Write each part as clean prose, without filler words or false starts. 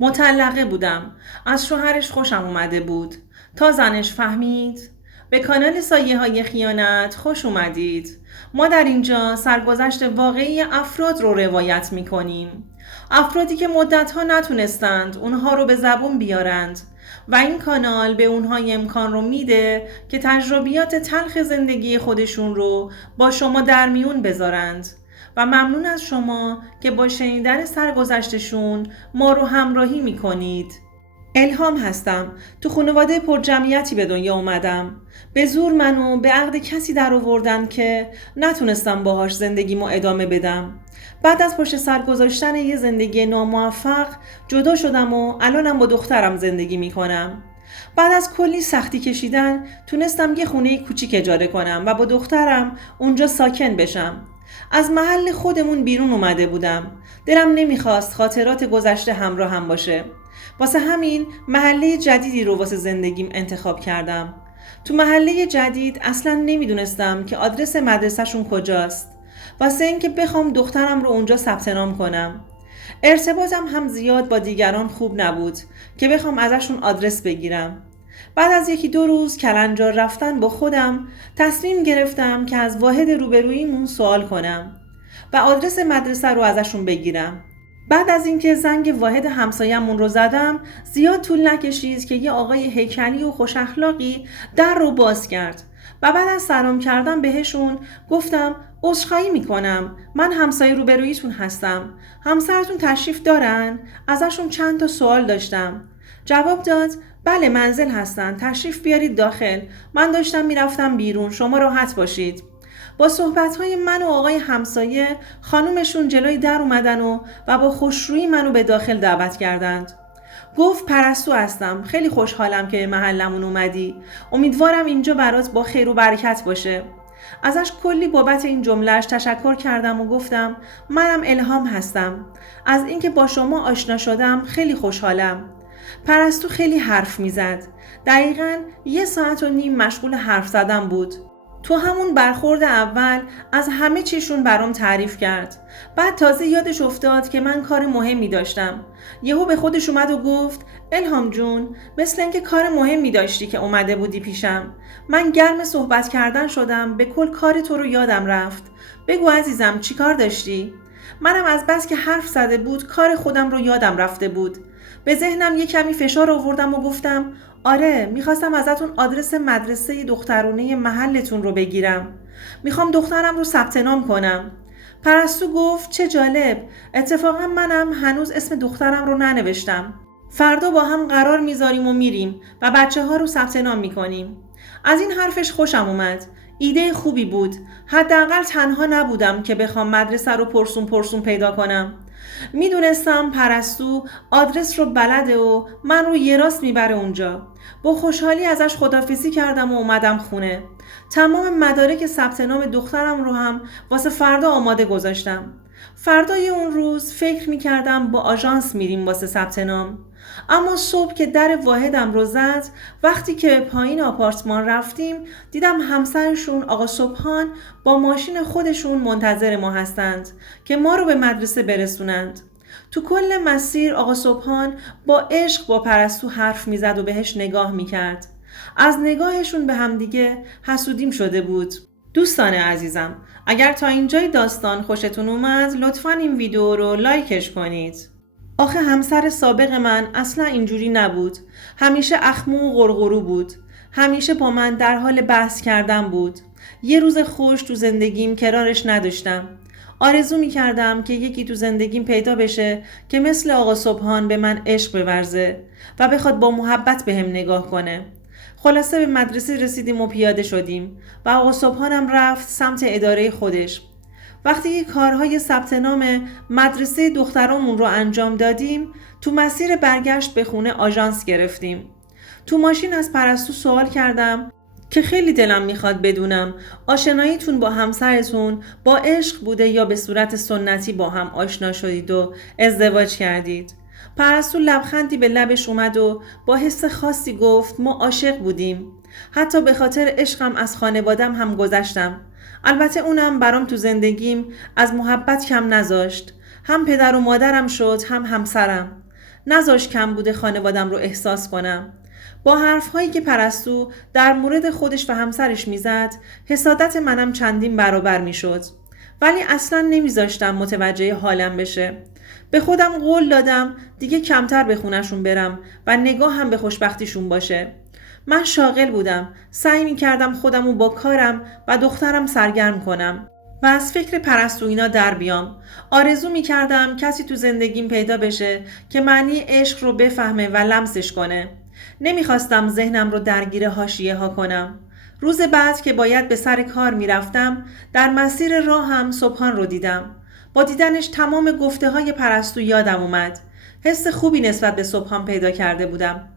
مطلقه بودم. از شوهرش خوشم اومده بود. تا زنش فهمید. به کانال سایه های خیانت خوش اومدید. ما در اینجا سرگذشت واقعی افراد رو روایت می کنیم. افرادی که مدتها نتونستند اونها رو به زبون بیارند و این کانال به اونها امکان رو میده که تجربیات تلخ زندگی خودشون رو با شما در میون بذارند و ممنون از شما که با شنیدن سرگذشتشون ما رو همراهی میکنید. الهام هستم. تو خانواده پر جمعیتی به دنیا اومدم. به زور منو به عقد کسی در آوردن که نتونستم باهاش زندگیمو ادامه بدم. بعد از پشت سر گذاشتن یه زندگی ناموفق جدا شدم و الانم با دخترم زندگی میکنم. بعد از کلی سختی کشیدن تونستم یه خونه کوچیک اجاره کنم و با دخترم اونجا ساکن بشم. از محل خودمون بیرون اومده بودم. دلم نمیخواست خاطرات گذشته همراه هم باشه. واسه همین محله جدیدی رو واسه زندگیم انتخاب کردم. تو محله جدید اصلا نمیدونستم که آدرس مدرسه‌شون کجاست. واسه اینکه بخوام دخترم رو اونجا ثبت نام کنم. ارتباطم هم زیاد با دیگران خوب نبود که بخوام ازشون آدرس بگیرم. بعد از 1-2 روز کلنجار رفتن با خودم تصمیم گرفتم که از واحد روبرویمون سوال کنم و آدرس مدرسه رو ازشون بگیرم. بعد از اینکه زنگ واحد همسایه‌مون رو زدم زیاد طول نکشید که یه آقای هیکلی و خوش اخلاقی در رو باز کرد و بعد از سلام کردم بهشون گفتم عذرخواهی میکنم، من همسایه روبرویتون هستم. همسرتون تشریف دارن؟ ازشون چند تا سوال داشتم. جواب داد بله منزل هستن، تشریف بیارید داخل. من داشتم میرفتم بیرون، شما راحت باشید. با صحبت‌های من و آقای همسایه خانومشون جلوی در اومدن و با خوشرویی منو به داخل دعوت کردند. گفت پرستو هستم، خیلی خوشحالم که محلمون اومدی. امیدوارم اینجا برات با خیر و برکت باشه. ازش کلی بابت این جملهش تشکر کردم و گفتم منم الهام هستم. از اینکه با شما آشنا شدم خیلی خوشحالم. پرستو خیلی حرف میزد. دقیقاً 1.5 ساعت مشغول حرف زدن بود. تو همون برخورد اول از همه چیشون برام تعریف کرد. بعد تازه یادش افتاد که من کار مهمی داشتم. یهو به خودش اومد و گفت الهام جون، مثل اینکه کار مهمی داشتی که اومده بودی پیشم. من گرم صحبت کردن شدم، به کل کار تو رو یادم رفت. بگو عزیزم چی کار داشتی؟ منم از بس که حرف زده بود کار خودم رو یادم رفته بود. به ذهنم یه کمی فشار آوردم و گفتم آره، میخواستم ازتون آدرس مدرسه دخترونه محلتون رو بگیرم. میخوام دخترم رو ثبت نام کنم. پرستو گفت چه جالب، اتفاقا منم هنوز اسم دخترم رو ننوشتم. فردا با هم قرار میذاریم و میریم و بچه‌ها رو ثبت نام میکنیم. از این حرفش خوشم اومد. ایده خوبی بود. حداقل تنها نبودم که بخوام مدرسه رو پرسون پیدا کنم. میدونستم پرستو آدرس رو بلده و من رو یه راست میبره اونجا. با خوشحالی ازش خداحافظی کردم و اومدم خونه. تمام مدارک ثبت نام دخترم رو هم واسه فردا آماده گذاشتم. فردای اون روز فکر میکردم با آژانس میریم واسه ثبت نام. اما صبح که در واحدم رو زد، وقتی که پایین آپارتمان رفتیم دیدم همسرشون آقا صبحان با ماشین خودشون منتظر ما هستند که ما رو به مدرسه برسونند. تو کل مسیر آقا صبحان با عشق با پرستو حرف میزد و بهش نگاه میکرد. از نگاهشون به همدیگه حسودیم شده بود. دوستان عزیزم، اگر تا اینجای داستان خوشتون اومد لطفاً این ویدیو رو لایکش کنید. آخه همسر سابق من اصلا اینجوری نبود. همیشه اخمو و غرغرو بود. همیشه با من در حال بحث کردن بود. یه روز خوش تو زندگیم کنارش نداشتم. آرزو می‌کردم که یکی تو زندگیم پیدا بشه که مثل آقا صبحان به من عشق بورزه و بخواد با محبت بهم نگاه کنه. خلاصه به مدرسه رسیدیم و پیاده شدیم و آقا صبحانم رفت سمت اداره خودش. وقتی که کارهای ثبت نام مدرسه دخترامون رو انجام دادیم، تو مسیر برگشت به خونه آژانس گرفتیم. تو ماشین از پرستو سوال کردم که خیلی دلم میخواد بدونم آشناییتون با همسرتون با عشق بوده یا به صورت سنتی با هم آشنا شدید و ازدواج کردید. پرستو لبخندی به لبش اومد و با حس خاصی گفت ما عاشق بودیم. حتی به خاطر عشقم از خانوادم هم گذشتم. البته اونم برام تو زندگیم از محبت کم نذاشت. هم پدر و مادرم شد هم همسرم. نذاشت کم بوده خانوادم رو احساس کنم. با حرفهایی که پرستو در مورد خودش و همسرش میزد، حسادت منم چندین برابر میشد. ولی اصلا نمیذاشتم متوجه حالم بشه. به خودم قول دادم دیگه کمتر به خونشون برم و نگاهم به خوشبختیشون باشه. من شاغل بودم. سعی میکردم خودمو با کارم و دخترم سرگرم کنم و از فکر پرستو اینا در بیام. آرزو میکردم کسی تو زندگیم پیدا بشه که معنی عشق رو بفهمه و لمسش کنه. نمیخواستم ذهنم رو درگیر حاشیه ها کنم. روز بعد که باید به سر کار میرفتم، در مسیر راهم سبحان رو دیدم. با دیدنش تمام گفته های پرستو یادم اومد. حس خوبی نسبت به سبحان پیدا کرده بودم.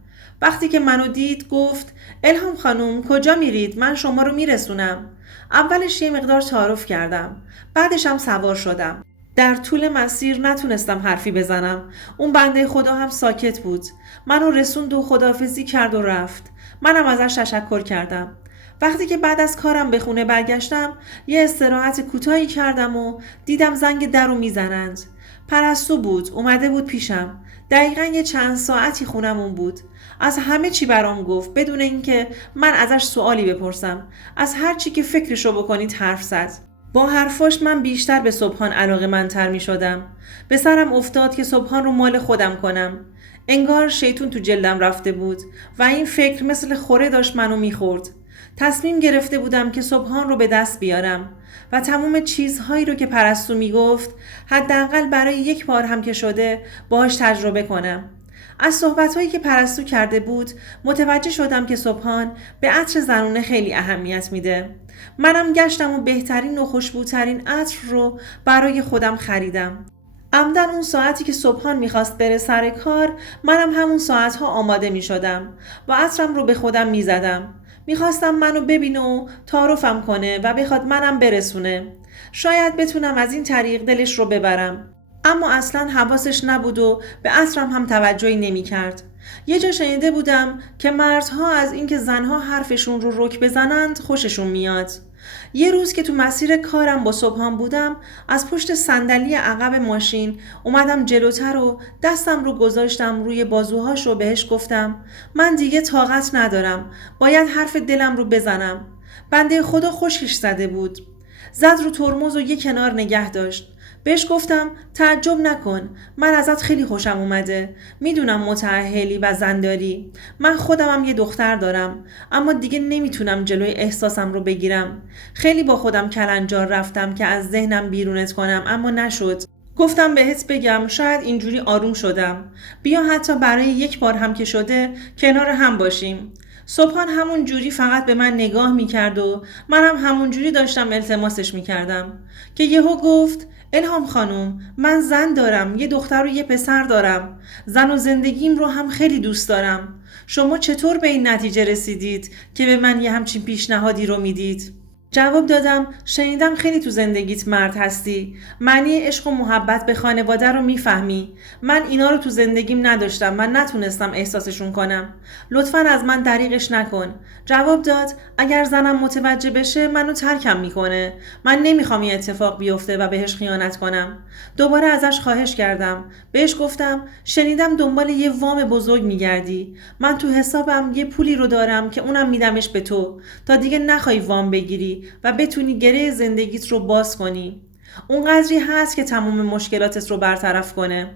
وقتی که منو دید گفت الهام خانم کجا میرید؟ من شما رو میرسونم. اولش یه مقدار تعارف کردم. بعدش هم سوار شدم. در طول مسیر نتونستم حرفی بزنم. اون بنده خدا هم ساکت بود. منو رسوند و خداحافظی کرد و رفت. منم ازش تشکر کردم. وقتی که بعد از کارم به خونه برگشتم یه استراحت کوتاهی کردم و دیدم زنگ در رو میزنند. پرستو بود. اومده بود پیشم. دقیقاً یه چند ساعتی خونمون بود. از همه چی برام گفت بدون اینکه من ازش سوالی بپرسم. از هر چی که فکرشو بکنید حرف زد. با حرفاش من بیشتر به سبحان علاقه‌مندتر می شدم. به سرم افتاد که سبحان رو مال خودم کنم. انگار شیطون تو جلدم رفته بود و این فکر مثل خوره داشت منو میخورد. تصمیم گرفته بودم که سبحان رو به دست بیارم و تمام چیزهایی رو که پرستو میگفت حداقل برای یک بار هم که شده باهاش تجربه کنم. از صحبت‌هایی که پرستو کرده بود متوجه شدم که سبحان به عطر زنونه خیلی اهمیت میده. منم گشتم و بهترین و خوشبوترین عطر رو برای خودم خریدم. عمدن اون ساعتی که سبحان میخواست بره سر کار منم همون ساعتها آماده میشدم و عطرم رو به خودم میزدم. میخواستم منو ببینه و تعارفم کنه و بخواد منم برسونه. شاید بتونم از این طریق دلش رو ببرم. اما اصلا حواسش نبود و به عطرم هم توجهی نمی کرد. یه جا شنیده بودم که مردها از اینکه زنها حرفشون رو رک بزنند خوششون میاد. یه روز که تو مسیر کارم با سبحان بودم از پشت صندلی عقب ماشین اومدم جلوتر و دستم رو گذاشتم روی بازوهاش و بهش گفتم من دیگه طاقت ندارم. باید حرف دلم رو بزنم. بنده خدا خشکش زده بود. زد رو ترمز و یه کنار نگه داشت. بهش گفتم تعجب نکن. من ازت خیلی خوشم اومده. میدونم متأهلی و زنداری. من خودمم یه دختر دارم. اما دیگه نمیتونم جلوی احساسم رو بگیرم. خیلی با خودم کلنجار رفتم که از ذهنم بیرونت کنم اما نشد. گفتم بهت بگم شاید اینجوری آروم شدم. بیا حتی برای یک بار هم که شده کنار هم باشیم. سبحان همون جوری فقط به من نگاه میکرد و منم همون جوری داشتم التماسش میکردم که یهو گفت الهام خانم من زن دارم. یه دختر و یه پسر دارم. زن و زندگیم رو هم خیلی دوست دارم. شما چطور به این نتیجه رسیدید که به من یه همچین پیشنهادی رو میدید؟ جواب دادم شنیدم خیلی تو زندگیت مرد هستی. معنی عشق و محبت به خانواده رو میفهمی. من اینا رو تو زندگیم نداشتم و نتونستم احساسشون کنم. لطفاً از من دریغش نکن. جواب داد اگر زنم متوجه بشه منو ترکم میکنه. من نمیخوام این اتفاق بیفته و بهش خیانت کنم. دوباره ازش خواهش کردم. بهش گفتم شنیدم دنبال یه وام بزرگ میگردی. من تو حسابم یه پولی رو دارم که اونم میدمش به تو تا دیگه نخوای وام بگیری و بتونی گره زندگیت رو باز کنی. اون قدری هست که تمام مشکلاتت رو برطرف کنه.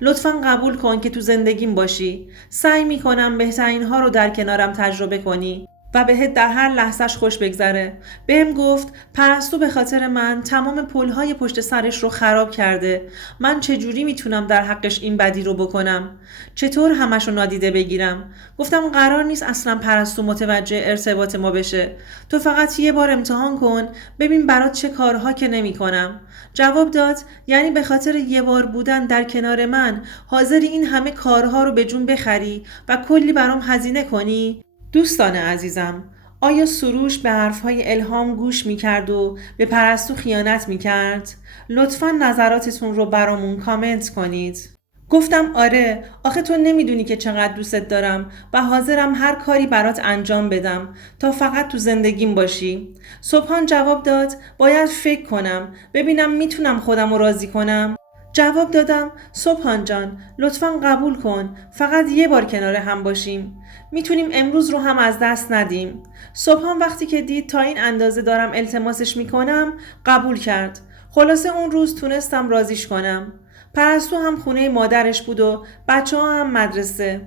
لطفاً قبول کن که تو زندگیم باشی. سعی میکنم بهترین ها رو در کنارم تجربه کنی و بهت در هر لحظهش خوش بگذره. بهم گفت پرستو به خاطر من تمام پلهای پشت سرش رو خراب کرده. من چجوری میتونم در حقش این بدی رو بکنم؟ چطور همشو نادیده بگیرم؟ گفتم قرار نیست اصلا پرستو متوجه ارتباط ما بشه. تو فقط یه بار امتحان کن ببین برات چه کارها که نمی کنم. جواب داد یعنی به خاطر یه بار بودن در کنار من حاضری این همه کارها رو به جون بخری و کلی برام هزینه کنی؟ دوستان عزیزم، آیا سروش به حرفهای الهام گوش میکرد و به پرستو خیانت میکرد؟ لطفاً نظراتتون رو برامون کامنت کنید. گفتم آره، آخه تو نمیدونی که چقدر دوستت دارم و حاضرم هر کاری برات انجام بدم تا فقط تو زندگیم باشی. سبحان جواب داد باید فکر کنم ببینم میتونم خودم رو راضی کنم. جواب دادم صبحان جان لطفاً قبول کن، فقط یه بار کنار هم باشیم. میتونیم امروز رو هم از دست ندیم. صبحان وقتی که دید تا این اندازه دارم التماسش میکنم قبول کرد. خلاصه اون روز تونستم راضیش کنم. پرستو هم خونه مادرش بود و بچه ها هم مدرسه.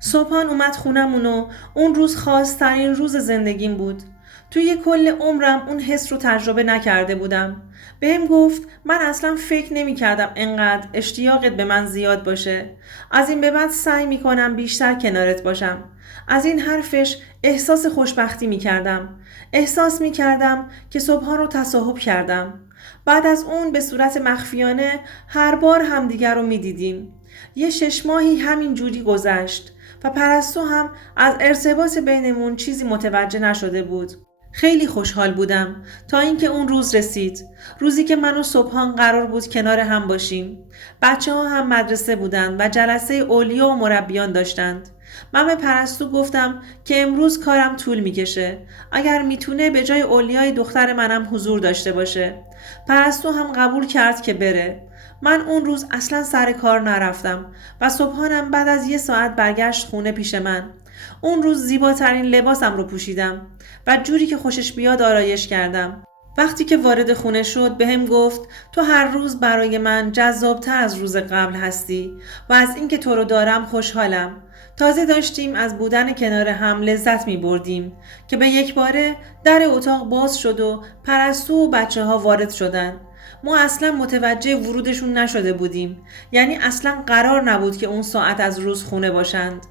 صبحان اومد خونمون و اون روز خاص‌ترین روز زندگیم بود. توی کل عمرم اون حس رو تجربه نکرده بودم. بهم گفت من اصلا فکر نمی کردم انقدر اشتیاقت به من زیاد باشه. از این به بعد سعی می کنم بیشتر کنارت باشم. از این حرفش احساس خوشبختی می کردم. احساس می کردم که صبحان رو تصاحب کردم. بعد از اون به صورت مخفیانه هر بار همدیگر رو می دیدیم. یه 6 ماهی همین جوری گذشت و پرستو هم از ارتباط بینمون چیزی متوجه نشده بود. خیلی خوشحال بودم تا اینکه اون روز رسید. روزی که من و صبحان قرار بود کنار هم باشیم. بچه ها هم مدرسه بودند و جلسه اولیا و مربیان داشتند. من به پرستو گفتم که امروز کارم طول میکشه. اگر میتونه به جای اولیای دختر منم حضور داشته باشه. پرستو هم قبول کرد که بره. من اون روز اصلا سر کار نرفتم و صبحانم بعد از 1 ساعت برگشت خونه پیش من. اون روز زیباترین لباسم رو پوشیدم و جوری که خوشش بیاد آرایش کردم. وقتی که وارد خونه شد بهم گفت تو هر روز برای من جذابتر از روز قبل هستی و از اینکه تو رو دارم خوشحالم. تازه داشتیم از بودن کنار هم لذت می بردیم که به یک باره در اتاق باز شد و پرستو و بچه ها وارد شدن. ما اصلا متوجه ورودشون نشده بودیم. یعنی اصلا قرار نبود که اون ساعت از روز خونه باشند.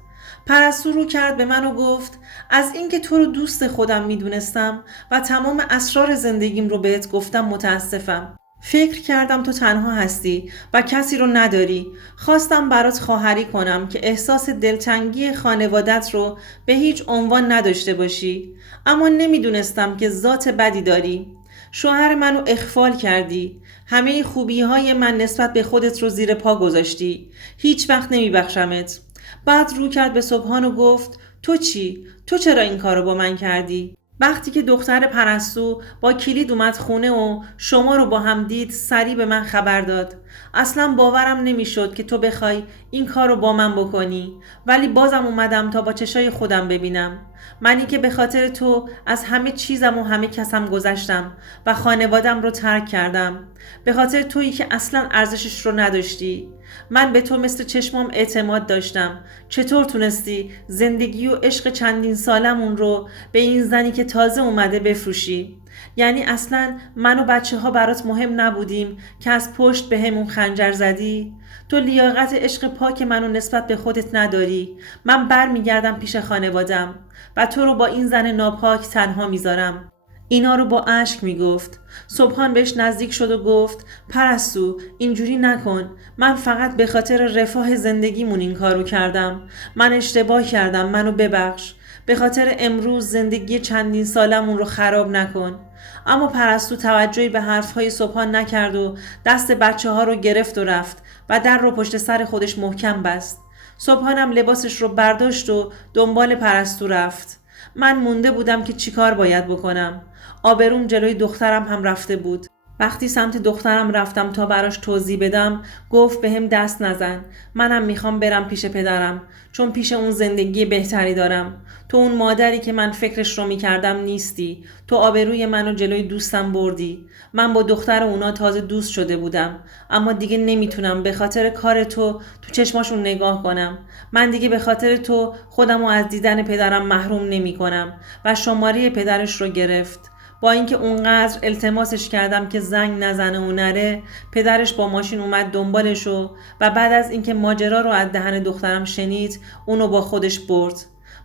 پرستو رو کرد به من و گفت از اینکه تو رو دوست خودم میدونستم و تمام اسرار زندگیم رو بهت گفتم متاسفم. فکر کردم تو تنها هستی و کسی رو نداری. خواستم برات خواهری کنم که احساس دلتنگی خانوادت رو به هیچ عنوان نداشته باشی. اما نمیدونستم که ذات بدی داری. شوهر منو اغفال کردی. همه خوبی‌های من نسبت به خودت رو زیر پا گذاشتی. هیچ وقت نمیبخشمت. بعد رو کرد به صبحان و گفت تو چی؟ تو چرا این کارو با من کردی؟ وقتی که دختر پرستو با کلید اومد خونه و شما رو با هم دید سریع به من خبر داد. اصلا باورم نمیشد که تو بخوای این کارو با من بکنی، ولی بازم اومدم تا با چشای خودم ببینم. منی که به خاطر تو از همه چیزم و همه کسم گذشتم و خانوادم رو ترک کردم. به خاطر تویی که اصلا ارزشش رو نداشتی. من به تو مثل چشمام اعتماد داشتم. چطور تونستی زندگی و عشق چندین سالمون رو به این زنی که تازه اومده بفروشی؟ یعنی اصلا من و بچه ها برات مهم نبودیم که از پشت به همون خنجر زدی؟ تو لیاقت عشق پاک منو نسبت به خودت نداری. من بر میگردم پیش خانوادم و تو رو با این زن ناپاک تنها میذارم. اینا رو با اشک میگفت. صبحان بهش نزدیک شد و گفت پرستو اینجوری نکن. من فقط به خاطر رفاه زندگیمون این کارو کردم. من اشتباه کردم، منو ببخش. به خاطر امروز زندگی چندین سالمون رو خراب نکن. اما پرستو توجهی به حرفهای صبحان نکرد و دست بچه ها رو گرفت و رفت و در رو پشت سر خودش محکم بست. صبحانم لباسش رو برداشت و دنبال پرستو رفت. من مونده بودم که چیکار باید بکنم. آبروم جلوی دخترم هم رفته بود. وقتی سمت دخترم رفتم تا براش توضیح بدم گفت بهم دست نزن. منم میخوام برم پیش پدرم چون پیش اون زندگی بهتری دارم. تو اون مادری که من فکرش رو میکردم نیستی. تو آبروی منو جلوی دوستم بردی. من با دختر اونا تازه دوست شده بودم اما دیگه نمیتونم به خاطر کار تو چشماشون نگاه کنم. من دیگه به خاطر تو خودمو از دیدن پدرم محروم نمیکنم و شماره پدرش رو گرفت. با اینکه اونقدر التماسش کردم که زنگ نزنه و نره، پدرش با ماشین اومد دنبالشو و بعد از اینکه ماجرا رو از دهن دخترم شنید اونو با خودش برد.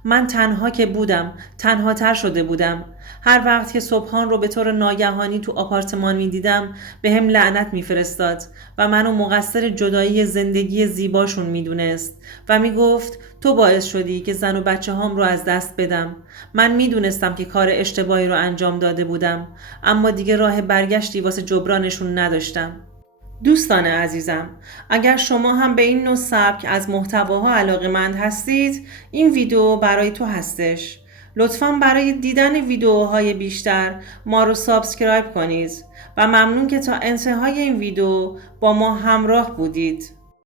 من تنها که بودم تنها تر شده بودم. هر وقت که صبحان رو به طور ناگهانی تو آپارتمان می دیدم به هم لعنت می فرستاد و منو مقصر جدایی زندگی زیباشون می دونست و می گفت تو باعث شدی که زن و بچه هام رو از دست بدم. من می دونستم که کار اشتباهی رو انجام داده بودم اما دیگه راه برگشتی واسه جبرانشون نداشتم. دوستان عزیزم، اگر شما هم به این نوع سبک از محتواها علاقه‌مند هستید این ویدیو برای تو هستش. لطفاً برای دیدن ویدیوهای بیشتر ما رو سابسکرایب کنید و ممنون که تا انتهای این ویدیو با ما همراه بودید.